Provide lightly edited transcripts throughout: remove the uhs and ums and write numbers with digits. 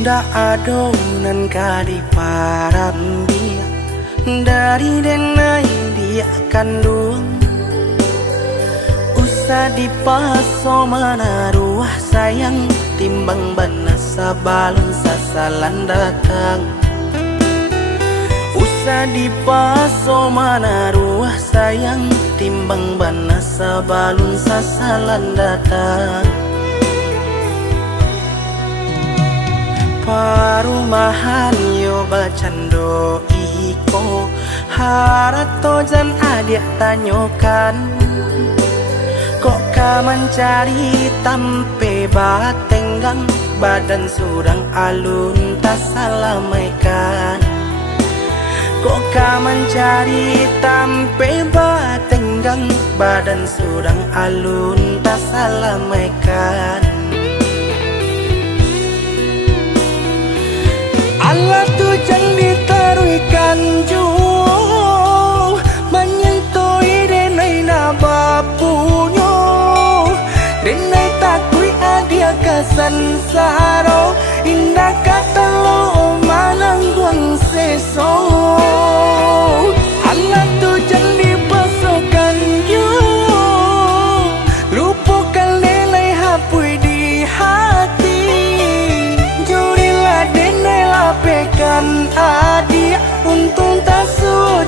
Nda adonan kadi parambia dari denai dia kandung. Usah dipaso menaruh sayang timbang bana sabalun sasalan datang. Usah dipaso menaruh sayang timbang bana sabalun sasalan datang. Parumahan yo bacando iko harato jan adik tanyokan. Kok ka mencari tampe batenggang badan surang alun tak salamaikan. Kok ka mencari tampe batenggang badan surang alun tak salamaikan. Allah tu jang ditaruikan jauh menyentuh denai na bapunyo denai takui adia kasan saro indah kata lo manangguang seso. Allah tu jang dipasokan jauh lupakan denai hapui di hati. Jurilah denai lapekan adia untung tak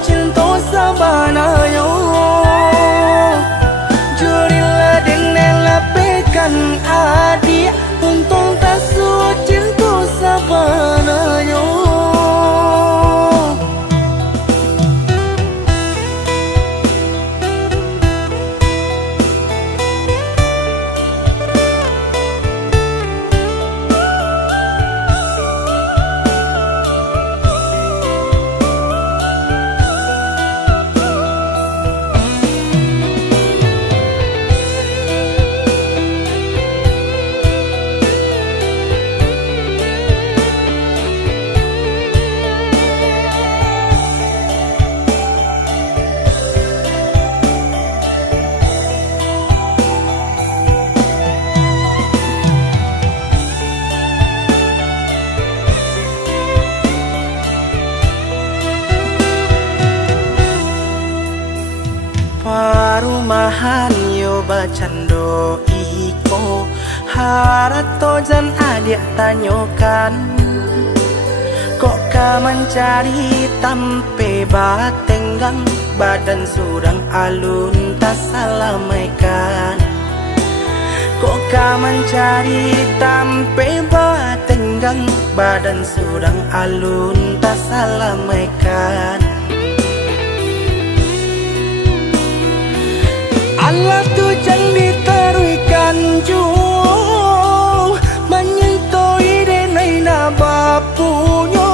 cinta sabana yo. Jurilah denai lapekan adia untung tak cinta sabana yo. Parumahan yo bacando iko harato jan adik tanyokan. Kok ka mencari tampe batenggang badan surang alun tak salamaikan. Kok ka mencari tampe batenggang badan surang alun tak salamaikan. Allah tu jang ditaruikan jauh menyentuh denai na bapunyo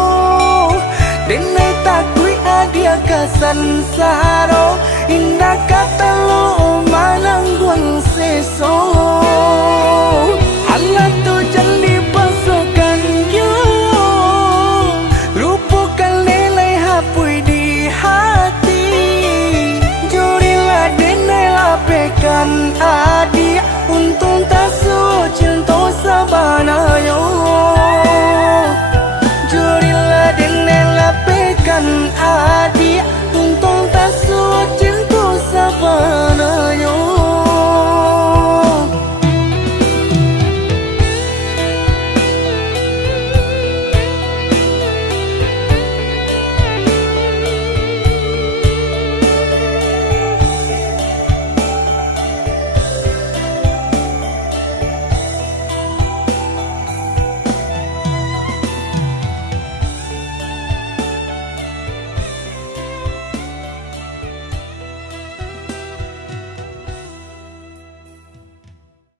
denai takui adia kasan saro indah kata lo manangguang seso.